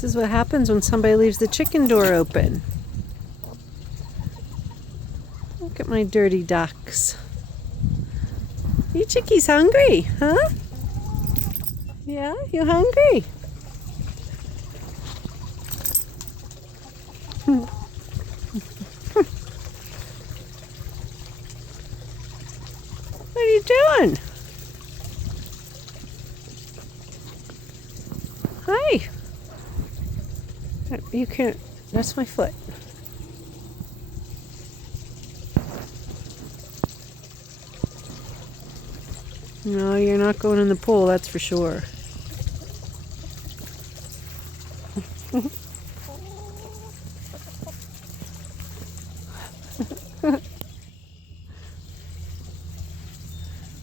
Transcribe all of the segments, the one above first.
This is what happens when somebody leaves the chicken door open. Look at my dirty ducks. You chickies hungry, huh? Yeah, you hungry? What are you doing? Hi. You can't. That's my foot. No, you're not going in the pool, that's for sure. Are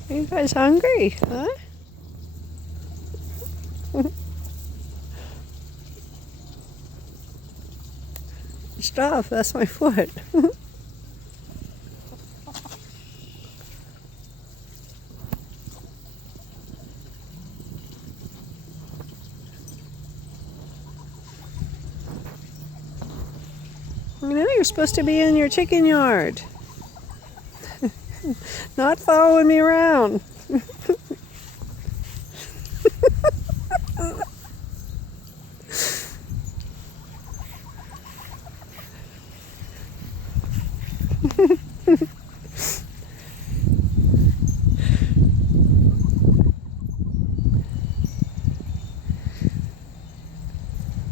you guys hungry, huh? Stop, that's my foot. You know, you're supposed to be in your chicken yard. Not following me around.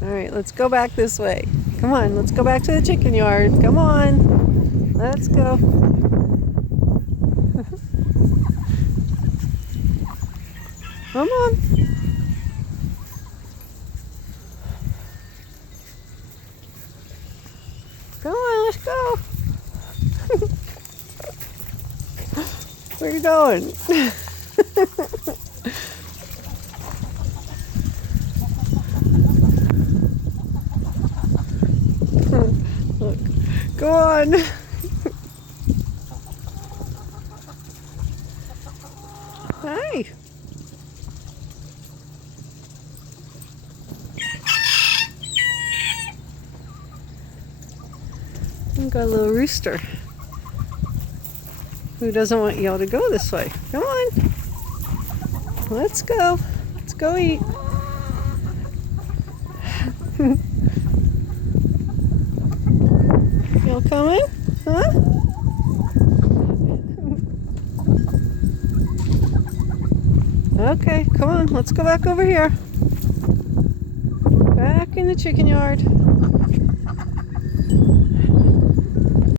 All right, let's go back this way. Come on, let's go back to the chicken yard. Come on, let's go. Come on. Come on, let's go. Where are you going? Look, go on. Hi. We've got a little rooster who doesn't want y'all to go this way. Come on. Let's go. Let's go eat. Y'all coming? Huh? Okay, come on. Let's go back over here. Back in the chicken yard.